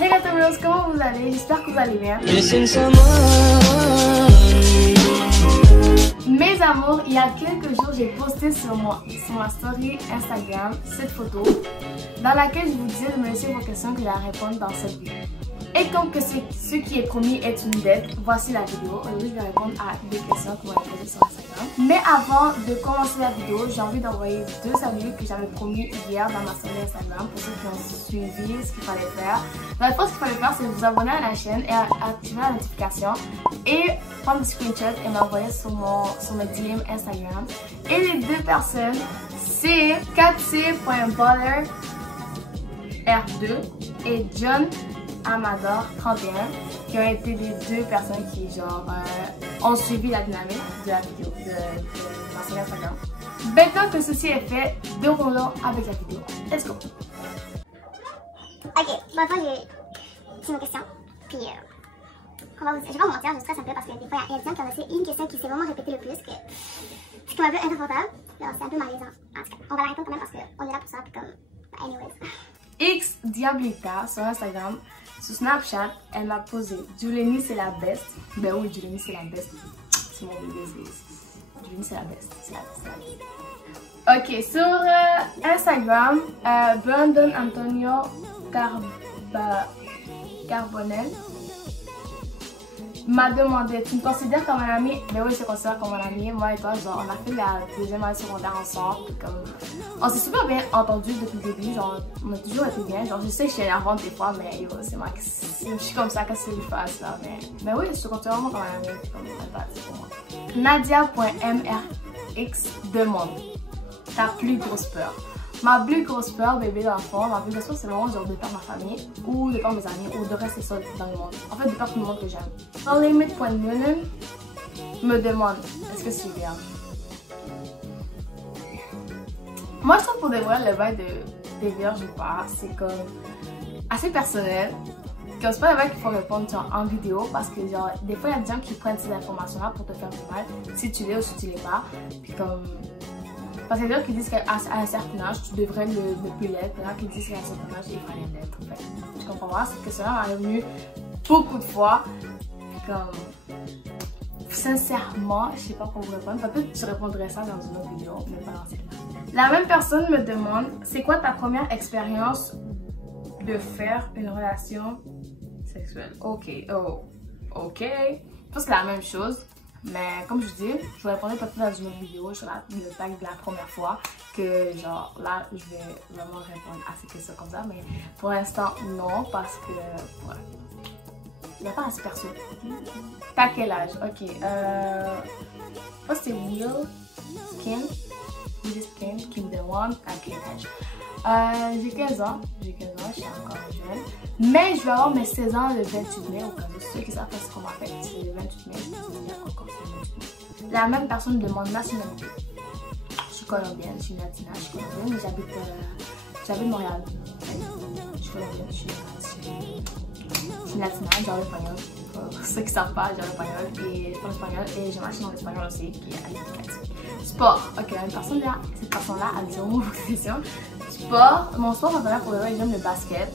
Hey Gatoros, comment vous allez? J'espère que vous allez bien. Mes amours, il y a quelques jours, j'ai posté sur ma story Instagram cette photo dans laquelle je vous disais de me laisser vos questions que je vais répondre dans cette vidéo. Et comme que ce qui est promis est une dette, voici la vidéo. Aujourd'hui, je vais répondre à des questions que vous m'avez posées sur Instagram. Mais avant de commencer la vidéo, j'ai envie d'envoyer 2 saluts que j'avais promis hier dans ma story Instagram pour ceux qui ont suivi ce qu'il fallait faire. Dans le fond, ce qu'il fallait faire, c'est vous abonner à la chaîne et activer la notification et prendre des screenshots et m'envoyer sur mes DM Instagram. Et les 2 personnes, c'est 4c.baller R2 et John Amador 31 qui ont été les 2 personnes qui genre ont suivi la dynamique de la vidéo de ma story Instagram. Maintenant que ceci est fait, déroulons avec la vidéo. Let's go! Ok, bon, j'ai une question. Puis, je vais pas vous mentir, je stresse un peu parce que des fois, il y a des gens qui ont laissé une question qui s'est vraiment répétée le plus, que c'est comme un peu inconfortable. C'est un peu malaisant. En tout cas, on va la répondre quand même parce qu'on est là pour ça. Puis comme, anyways. X Diablita sur Instagram, sur Snapchat, elle m'a posé Julenie c'est la best. Ben oui, Julenie c'est la best. C'est mon bébé. Julenie c'est la best. C'est la best. Ok, sur Instagram, Brandon Antonio Carbonel m'a demandé, tu me considères comme un ami? Ben oui, je te considère comme un ami. Moi et toi, genre, on a fait la 2e année secondaire ensemble. Comme, on s'est super bien entendu depuis le début. Genre, on a toujours été bien. Genre, je sais que je suis énervante des fois, mais yo, c'est moi. Je suis comme ça quand c'est lui face là. Mais oui, je te considère vraiment comme un ami. Comme un pote pour moi. Nadia.mrx demande ta plus grosse peur. Ma plus grosse peur, bébé d'enfant, ma plus grosse peur, c'est vraiment genre de perdre ma famille, ou de perdre mes amis, ou de rester seule dans le monde. En fait, de perdre tout le monde que j'aime. Unlimit.Munen me demande, est-ce que c'est bien? Moi, je trouve pour de vrai, le bail des vierges ou pas, c'est comme assez personnel. Comme c'est pas le bail qu'il faut répondre genre, en vidéo, parce que genre, des fois, il y a des gens qui prennent ces informations-là pour te faire du mal, si tu l'es ou si tu l'es pas. Puis comme... Parce qu'il y a des gens qui disent qu'à un certain âge, tu devrais ne plus l'être. Il y en a qui disent qu'à un certain âge, il fallait l'être. En fait, tu comprends pas? Cette question-là m'est revenue beaucoup de fois. Comme, sincèrement, je sais pas comment vous répondre. Peut-être que tu répondrais ça dans une autre vidéo, mais pas dans celle-là. La même personne me demande, c'est quoi ta première expérience de faire une relation sexuelle? Ok, oh, ok. Je pense que c'est la même chose. Mais comme je dis, je vous répondrai peut-être dans une autre vidéo sur le tag de la première fois que genre là je vais vraiment répondre à ces questions comme ça. Mais pour l'instant non parce que ouais, il n'y a pas assez perso. T'as quel âge? Ok. Je pense que c'est Will Skin qui me demande à quel âge. J'ai 15 ans, je suis encore jeune. Mais je vais avoir mes 16 ans le 28 mai, au cas où ceux qui savent pas ce qu'on m'appelle, c'est le 28 mai, encore c'est le 28 mai. La même personne me demande nationalité. Je suis colombienne, je suis latina, je suis colombienne, mais j'habite Montréal. Je suis colombienne, je suis latina, j'ai l'espagnol. Pour ceux qui savent pas, j'ai l'espagnol et je parle espagnol et j'ai marché dans l'espagnol aussi, qui est significatif. Sport, ok, cette personne-là a dit mon question. Sport, mon sport préféré pour le vrai, j'aime le basket.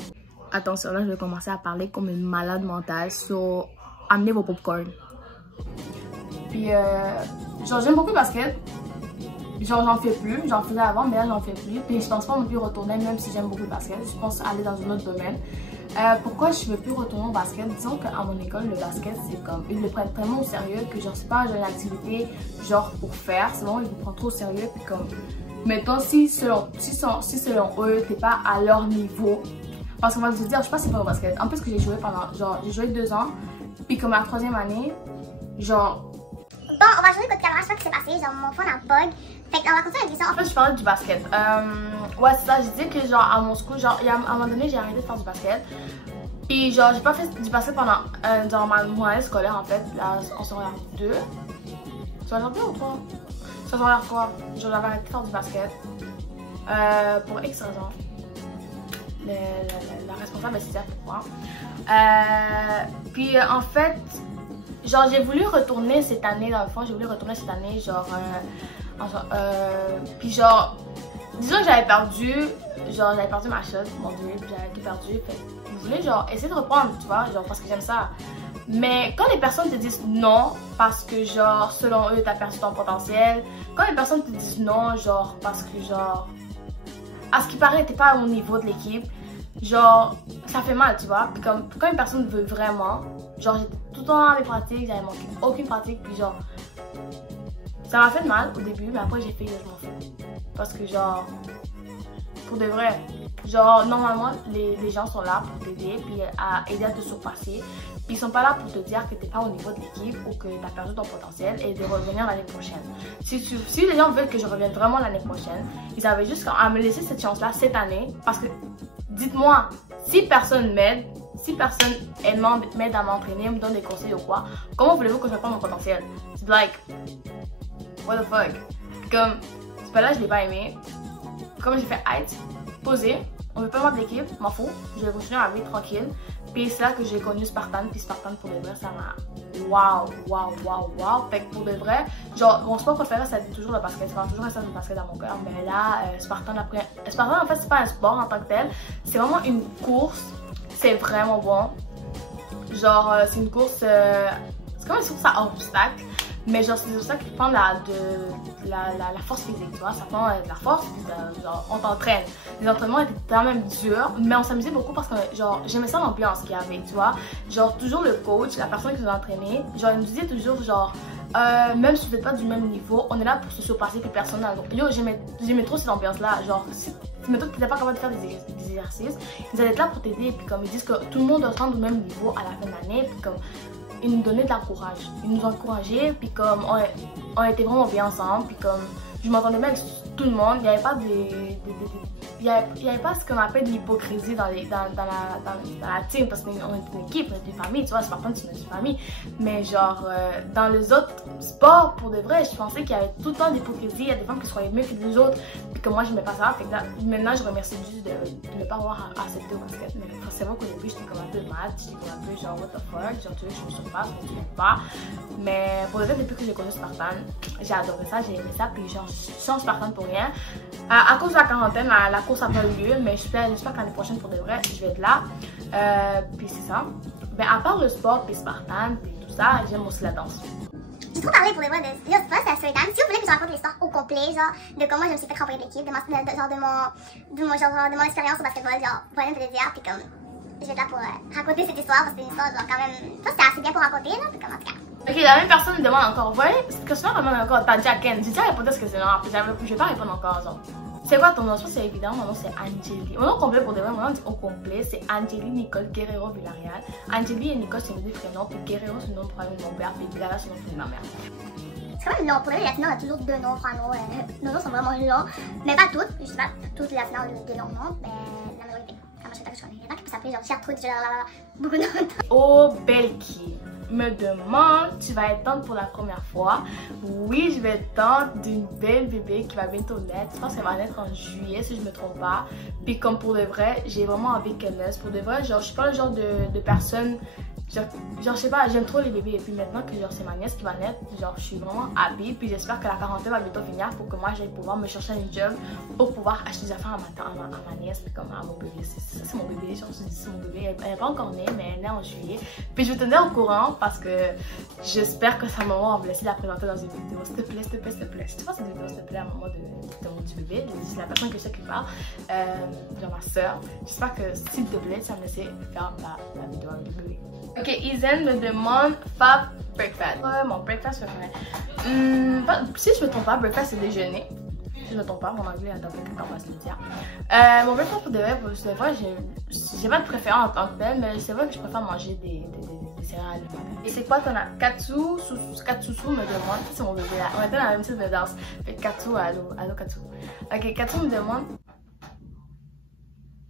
Attention, là je vais commencer à parler comme une malade mentale sur amener vos popcorn. Puis genre j'aime beaucoup le basket. Genre j'en fais plus, j'en faisais avant mais là j'en fais plus. Puis je pense pas non plus retourner même si j'aime beaucoup le basket. Je pense aller dans un autre domaine. Pourquoi je veux plus retourner au basket? Disons qu'à mon école le basket c'est comme, ils le prennent tellement au sérieux que genre c'est pas une activité genre pour faire. C'est vraiment ils le prennent trop au sérieux puis comme, mettons si selon eux t'es pas à leur niveau. Parce qu'on va se dire, je sais pas si c'est pas au basket. En plus que j'ai joué pendant, genre, j'ai joué 2 ans. Puis comme la 3e année, genre... Bon, on va jouer contre caméra, je sais pas ce qui s'est passé, genre mon phone a bug. Fait qu'on va continuer la question. En fait, je parlais du basket. Ouais, c'est ça, je disais que genre à mon school, genre, à un moment donné, j'ai arrêté de faire du basket. Puis genre, j'ai pas fait du basket pendant, dans mon année scolaire en fait. Là, en secondaire 2. Secondaire 2 ou 3? Secondaire 3. Genre, j'avais arrêté de faire du basket. Pour X raisons. La responsable elle sait pourquoi. Puis en fait, genre j'ai voulu retourner cette année dans le fond, genre puis genre disons que j'avais perdu genre j'avais perdu ma shot, mon dieu, puis j'avais tout perdu. Fait je voulais genre essayer de reprendre, tu vois, genre parce que j'aime ça. Mais quand les personnes te disent non parce que genre selon eux t'as perdu ton potentiel, quand les personnes te disent non genre parce que genre à ce qui paraît t'es pas au niveau de l'équipe, genre ça fait mal, tu vois. Puis comme quand une personne veut vraiment, genre j'étais tout le temps dans les pratiques, j'avais manqué aucune pratique, puis genre ça m'a fait mal au début, mais après j'ai fait je m'en fous. Parce que genre pour de vrai, genre normalement les gens sont là pour t'aider puis à aider à te surpasser. Puis ils sont pas là pour te dire que t'es pas au niveau de l'équipe ou que t'as perdu ton potentiel et de revenir l'année prochaine. Si les gens veulent que je revienne vraiment l'année prochaine, ils avaient juste à me laisser cette chance là cette année. Parce que dites-moi, si personne m'aide, si personne m'aide à m'entraîner, me donne des conseils ou quoi, comment voulez-vous que je reprenne mon potentiel? C'est like, what the fuck? Comme, c'est pas là, je l'ai pas aimé. Comme j'ai fait height, poser, on veut pas voir de l'équipe, m'en fous, je vais continuer à vivre tranquille. Puis c'est là que j'ai connu Spartan, puis Spartan pour de vrai, ça m'a wow. Fait que pour de vrai, genre mon sport préféré c'est toujours le basket, ça va toujours rester le basket dans mon cœur. Mais là, Spartan en fait c'est pas un sport en tant que tel, c'est vraiment une course, c'est vraiment bon. Genre c'est une course, c'est comme une course à obstacles. Mais genre c'est ça qui prend la force physique, tu vois, ça prend de la force, genre on t'entraîne. Les entraînements étaient quand même durs, mais on s'amusait beaucoup parce que genre j'aimais ça l'ambiance qu'il y avait, tu vois. Genre toujours le coach, la personne qui nous entraînait, genre il nous disait toujours genre même si vous n'êtes pas du même niveau, on est là pour se surpasser puis personne. Donc yo j'aimais trop cette ambiance là, genre si mettons que tu n'es pas capable de faire des exercices, ils allaient être là pour t'aider, puis comme ils disent que tout le monde doit se rendre au même niveau à la fin de l'année, puis comme ils nous donnaient de la courage, ils nous encourageaient, puis comme on était vraiment bien ensemble, puis comme je m'entendais bien avec tout le monde, il n'y avait pas il y avait pas ce qu'on appelle de l'hypocrisie dans la team, parce qu'on est une équipe, on est une famille, tu vois, Spartan c'est une famille, mais genre dans les autres sports, pour de vrai, je pensais qu'il y avait tout le temps d'hypocrisie, il y a des femmes qui se croyaient mieux que les autres, puis que moi je n'aimais pas ça, fait que là, maintenant je remercie juste de ne pas avoir accepté au basket, mais forcément qu'au début j'étais comme un peu mad, j'étais comme un peu genre what the fuck, genre tu veux que je me surpasse, mais tu n'aimes pas, mais pour de vrai depuis que j'ai connu Spartan, j'ai adoré ça, j'ai aimé ça, puis genre je suis Spartan pour rien, à cause de la quarantaine, la course n'a pas eu lieu, mais j'espère que l'année prochaine pour de vrai je vais être là, puis c'est ça. Ben à part le sport, puis Spartan, puis tout ça, j'aime aussi la danse. J'ai trop parlé pour les voix de c'est story time. Si vous voulez que je raconte l'histoire au complet, genre de comment je me suis fait remplir d'équipe, de mon expérience au basketball, genre vous pouvez me le dire, puis comme je vais être là pour raconter cette histoire parce que c'est une histoire genre quand même, je pense que c'était assez bien pour raconter là, puis comme en tout cas. Ok, la même personne me demande encore, ouais, cette question me demande encore, t'as déjà Ken, j'ai déjà répondu à ce questionnaire, puis je vais pas répondre encore, genre. C'est quoi ton nom? Je pense que c'est évident, mon nom c'est Angélie. Mon nom complet pour de vrai, mon nom au complet c'est Angélie Nicole Guerrero Villarreal. Angélie et Nicole c'est mes deux prénoms, puis Guerrero c'est le nom de prénom de mon père, puis Villarreal c'est le nom de ma mère. C'est quand même long, pour les latinos on a toujours deux noms, trois noms, nos noms sont vraiment longs, mais pas toutes, je sais pas, toutes les latinos ont de longs noms, mais la majorité, la majorité que je connais. Il y en a qui peut s'appeler genre Gertrude, beaucoup de noms. Oh, Belki me demande, tu vas être tante pour la première fois? Oui, je vais être tante d'une belle bébé qui va bientôt naître. Je pense qu'elle va naître en juillet si je me trompe pas. Puis comme pour de vrai, j'ai vraiment envie qu'elle naisse. Pour de vrai, genre je suis pas le genre de personne, genre je sais pas, j'aime trop les bébés. Et puis maintenant que genre c'est ma nièce qui va naître, genre je suis vraiment happy. Puis j'espère que la quarantaine va bientôt finir pour que moi j'aille pouvoir me chercher un job pour pouvoir acheter des affaires à ma nièce, comme à mon bébé. Ça c'est mon bébé, genre c'est mon bébé. Elle n'est pas encore née, mais elle est née en juillet. Puis je vais tenir au courant parce que j'espère que sa maman va me laisser la présenter dans une vidéo. S'il te plaît, s'il te plaît, s'il te plaît. Je te fais cette vidéo, s'il te plaît, à un moment du bébé. C'est la personne que je sais qui parle, genre ma soeur. J'espère que s'il te plaît, ça me laisser faire la vidéo avec le bébé. Ok, Izen me demande Fab breakfast. Ouais, mon breakfast préféré. Si je me trompe pas, breakfast c'est déjeuner. Si je me trompe pas, mon anglais a doublé quand on va se le dire. Mon breakfast pour de vrai, j'ai pas de préférence en tant que tel, mais c'est vrai que je préfère manger des céréales. Et c'est quoi ton Katsu me demande, c'est mon bébé là. On était dans la même style de danse. Fait Katsu, allô Katsu. Ok, Katsu me demande.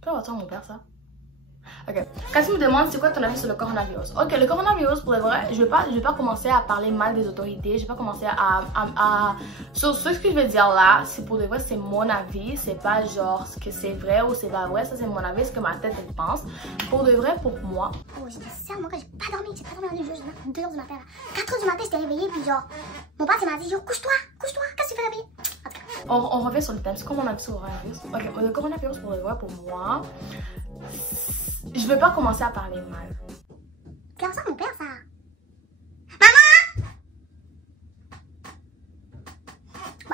Tu vas voir mon père ça? Ok, Cassie me demande c'est quoi ton avis sur le coronavirus. Ok, le coronavirus pour le vrai, je vais pas commencer à parler mal des autorités, je vais pas commencer sur ce que je vais dire là, c'est pour de vrai, c'est mon avis, c'est pas genre ce que c'est vrai ou c'est pas vrai, ça c'est mon avis, ce que ma tête elle pense. Pour de vrai, pour moi. Oh, j'étais seulement quand j'ai pas dormi dans les jours, 2 h du matin là. 4 h du matin, j'étais réveillée, puis genre, mon père il m'a dit, yo, couche-toi, qu'est-ce que tu fais réveiller? En tout cas, On revient sur le thème. C'est quoi mon avis sur le coronavirus? Ok, le coronavirus pour le vrai, pour moi, je veux pas commencer à parler mal. C'est comme ça mon père, ça.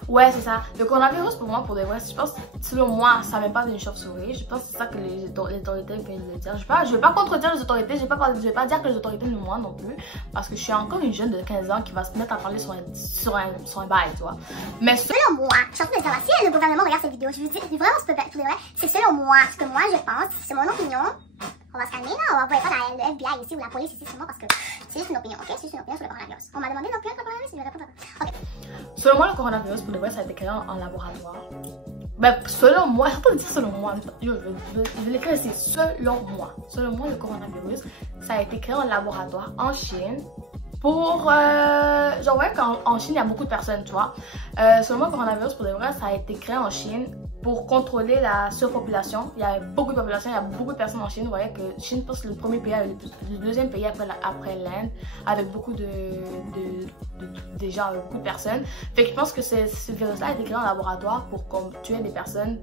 Ouais, c'est ça. Le coronavirus, pour moi, pour de vrai, je pense, selon moi, ça vient pas d'une chauve-souris. Je pense que c'est ça que les autorités viennent de dire. Je vais pas contredire les autorités, je vais pas dire que les autorités nous mentent non plus. Parce que je suis encore une jeune de 15 ans qui va se mettre à parler sur un bail, tu vois. Mais selon moi, je suis en train de savoir si le gouvernement regarde cette vidéo, je veux dire, vraiment, pour de vrai, c'est selon moi, ce que moi je pense, c'est mon opinion. On va se calmer là, on va pas dans le FBI ici ou la police ici sur moi parce que c'est juste une opinion, ok? C'est juste une opinion sur le coronavirus. On m'a demandé l'opinion sur le coronavirus, je vais répondre. Ok. Selon moi, le coronavirus, pour de vrai, ça a été créé en laboratoire. Ben, selon moi, je peux dire selon moi, je vais l'écrire ici, selon moi. Selon moi, le coronavirus, ça a été créé en laboratoire en Chine. Pour, genre ouais, qu'en Chine, il y a beaucoup de personnes, tu vois. Selon moi, le coronavirus, pour de vrai, ça a été créé en Chine pour contrôler la surpopulation. Il y a beaucoup de population, il y a beaucoup de personnes en Chine. Vous voyez que Chine, je pense que le premier pays, le deuxième pays après l'Inde, avec beaucoup gens, avec beaucoup de personnes. Fait que je pense que ce virus-là a été créé en laboratoire pour tuer des personnes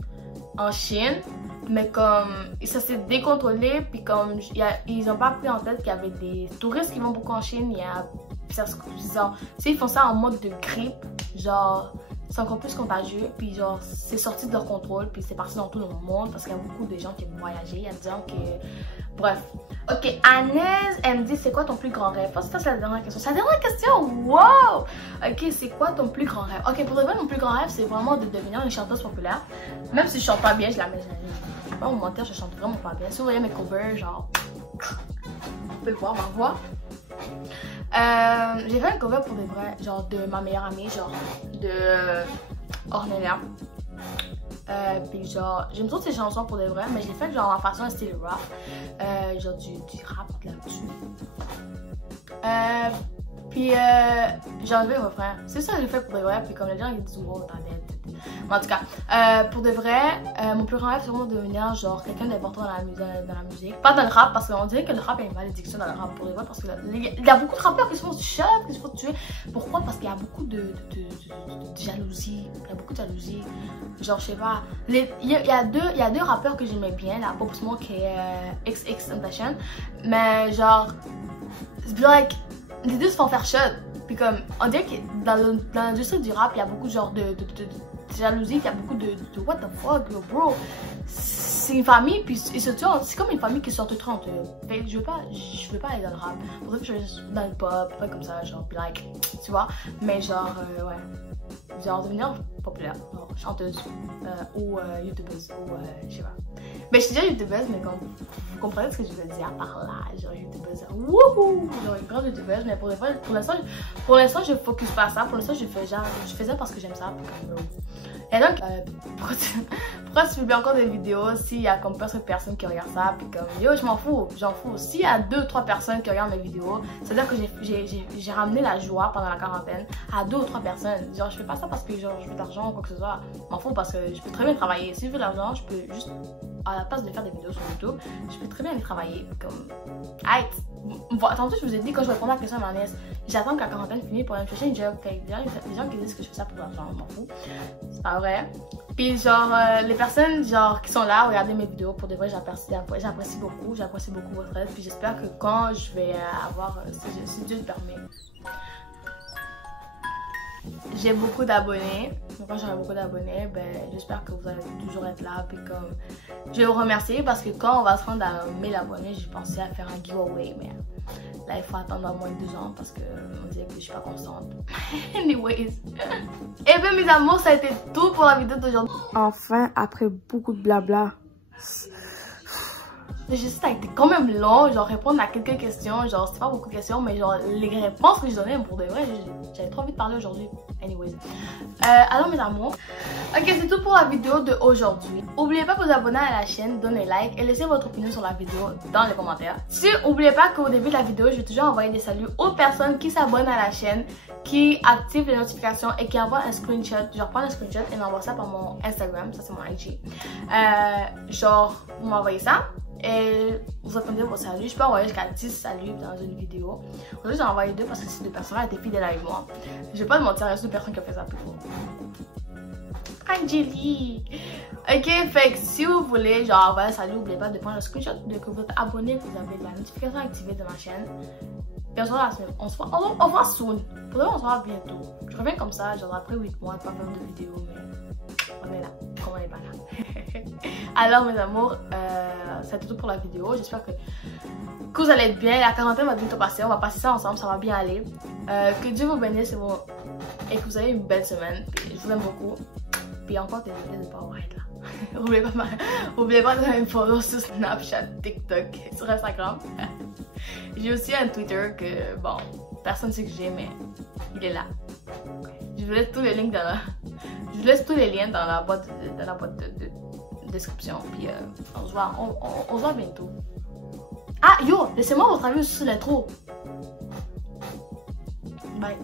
en Chine. Mais comme ça s'est décontrôlé, puis comme ils n'ont pas pris en tête qu'il y avait des touristes qui vont beaucoup en Chine, il y a s'ils font ça en mode de grippe, genre c'est encore plus contagieux, puis genre c'est sorti de leur contrôle, puis c'est parti dans tout le monde parce qu'il y a beaucoup de gens qui vont voyager, il y a des gens qui... Bref. Ok, Agnès, elle me dit c'est quoi ton plus grand rêve? Ça c'est la dernière question. C'est la dernière question? Wow! Ok, c'est quoi ton plus grand rêve? Ok, pour de vrai, mon plus grand rêve c'est vraiment de devenir une chanteuse populaire. Même si je chante pas bien, je vais pas vous mentir, je chante vraiment pas bien. Si vous voyez mes covers, genre... Vous pouvez voir ma voix. J'ai fait un cover pour de vrai, genre de ma meilleure amie, genre de Ornelia. Puis genre, j'aime trop ces chansons pour de vrai, mais je l'ai fait genre en façon style rap, genre du rap là-dessus. Puis j'ai enlevé le refrain, c'est ça que j'ai fait pour de vrai, puis comme les gens ils disent wow, t'as tête. En tout cas, pour de vrai, mon plus grand rêve c'est vraiment de devenir genre quelqu'un d'important dans la musique. Pas dans le rap, parce qu'on dirait que le rap est une malédiction dans le rap pour de vrai, parce que il y a beaucoup de rappeurs qui se font du shot, qui se font tuer. Pourquoi? Parce qu'il y a beaucoup de jalousie. Il y a beaucoup de jalousie. Genre, je sais pas. Il y a deux rappeurs que j'aimais bien, la Pop Smoke et XXXTentacion. Mais genre, like, les deux se font faire shot. Puis comme, on dirait que dans l'industrie du rap, il y a beaucoup genre de jalousie, il y a beaucoup de what the fuck, bro. C'est une famille, puis c'est comme une famille qui sort tout entre eux. Fait que je veux pas aller dans le rap. Pour ça que je vais dans le pop, pas comme ça, genre, like, tu vois. Mais genre, ouais. Genre devenir populaire, genre chanteuse ou youtubeuse, ou je sais pas. Mais je suis déjà youtubeuse, mais comme vous comprenez ce que je veux dire par là, genre youtubeuse, wouhou, genre une grande youtubeuse, mais pour l'instant je focus pas à ça, pour l'instant je faisais parce que j'aime ça, comme, et donc, pourquoi tu publies encore des vidéos s'il y a comme personne qui regarde ça, puis comme, yo, je m'en fous, j'en fous. S'il y a 2-3 personnes qui regardent mes vidéos, c'est-à-dire que j'ai ramené la joie pendant la quarantaine à 2 ou 3 personnes. Genre, je fais pas ça parce que genre, je veux de l'argent ou quoi que ce soit, je m'en fous parce que je peux très bien travailler. Si je veux de l'argent, je peux juste, à la place de faire des vidéos sur YouTube, je peux très bien aller travailler, comme, tantôt je vous ai dit, quand je répondais à la question à ma nièce, j'attends que la quarantaine finisse pour aller me chercher une job. Fait que des gens qui disent que je fais ça pour l'argent, je m'en fous. C'est pas vrai. Puis genre, les personnes genre qui sont là, regarder mes vidéos, pour de vrai, j'apprécie beaucoup votre aide. Puis j'espère que quand je vais avoir, si Dieu le permet, j'ai beaucoup d'abonnés. Donc quand j'aurai beaucoup d'abonnés, ben j'espère que vous allez toujours être là. Puis comme, je vais vous remercier parce que quand on va se rendre à 1000 abonnés, j'ai pensé à faire un giveaway, mais là il faut attendre à moins de 2 ans parce que on dirait que je suis pas constante. Anyways. Et bien mes amours, ça a été tout pour la vidéo d'aujourd'hui. Enfin, après beaucoup de blabla. Ça a été quand même long, genre répondre à quelques questions, genre c'est pas beaucoup de questions, mais genre les réponses que je donnais pour de vrai, j'avais trop envie de parler aujourd'hui. Anyways. Alors mes amours, ok, c'est tout pour la vidéo d'aujourd'hui. N'oubliez pas de vous abonner à la chaîne, donner like et laisser votre opinion sur la vidéo dans les commentaires. N'oubliez pas qu'au début de la vidéo, je vais toujours envoyer des saluts aux personnes qui s'abonnent à la chaîne, qui activent les notifications et qui envoient un screenshot. Genre prends un screenshot et m'envoie ça par mon Instagram, ça c'est mon IG. Genre vous m'envoyez ça. Et vous répondez vos saluts. Je peux envoyer jusqu'à 10 saluts dans une vidéo. Aujourd'hui, j'en ai envoyé 2 parce que ces 2 personnes-là étaient fidèles avec moi. Je vais pas te mentir, il y a 2 personnes qui ont fait ça plus tôt. Angélie. Ok, fait que si vous voulez, genre, envoyer un salut, n'oubliez pas de prendre le screenshot de que vous êtes abonné, que vous avez la notification activée de ma chaîne. Et on se voit la semaine. On se voit soon. Pour le moment, on se voit bientôt. Je reviens comme ça, genre après 8 mois, pas faire de vidéo, mais on est là. Comment on est pas là. Alors, mes amours, c'était tout pour la vidéo. J'espère que vous allez être bien. La quarantaine va bientôt passer. On va passer ça ensemble, ça va bien aller. Que Dieu vous bénisse et que vous ayez une belle semaine. Puis, je vous aime beaucoup. Puis encore, désolé de ne pas avoir été là. N'oubliez pas de faire une photo sur Snapchat, TikTok, sur Instagram. J'ai aussi un Twitter que, bon, personne ne sait que j'ai, mais il est là. Je vous laisse tous les liens dans la boîte de description. Puis on se voit bientôt. Ah yo, laissez-moi votre avis sur l'intro. Bye.